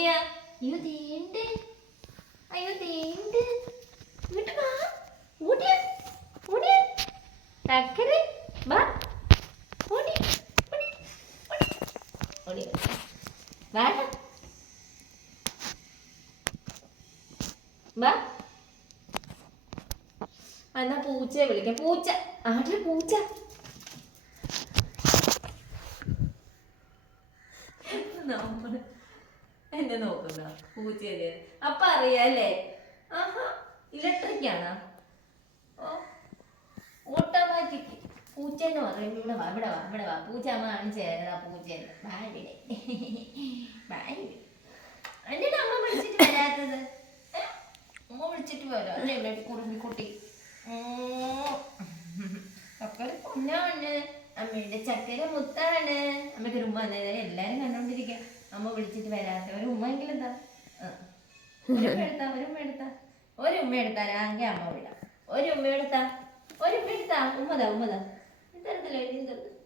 ഓടിയാ അയ്യോ തേണ്ട് അയ്യോ തേണ്ട് ഇങ്ങോട്ട് വാ. ഓടിയാ ഓടിയാ ടക്കരെ വാ. ഓടി ഓടി ഓടി ഓടി വാ എന്നാ പൂച്ചയെ വിളിക്കാം. പൂച്ച ആരുടെ പൂച്ച. നമ്മൾ എന്നെ നോക്കുന്ന പൂച്ചയല്ലേ അപ്പൊ അറിയാല്ലേ? ആഹാ ഇലക്ട്രിക് ആണോ? ഓട്ടോമാറ്റിക് പൂച്ചെന്ന് പറയും ഇവിടെ വാ ഇവിടെ വാ ഇവിടെ വാ. പൂച്ച അമ്മ കാണിച്ചു തരാ ഇവിടെ. എന്നിട്ട് അമ്മ വിളിച്ചിട്ട് വരാത്തത്? അമ്മ വിളിച്ചിട്ട് വരാം. അല്ലേ ഇവിടെ കുറുമ്പിക്കുട്ടി ചക്കര പൊന്നാണ് അമ്മയുടെ ചക്കര മുത്താണ്. അമ്മയ്ക്ക് ഒരു എല്ലാരും കണ്ടോണ്ടിരിക്കുക അമ്മ വിളിച്ചിട്ട് വരാത്ത. ഒരു ഉമ്മെങ്കിലും എന്താ? ഒരു ഉമ്മ എടുത്താ ഒരു ഉമ്മ എടുത്താ. ഒരു ഉമ്മ എടുത്താലാങ്കിൽ അമ്മ വിടാം. ഒരു ഉമ്മ എടുത്താ ഒരു ഉമ്മ എടുത്താ. ഉമ്മതാ ഉമ്മതാ ഇത്തരത്തിലോ ഇത്തരത്തിൽ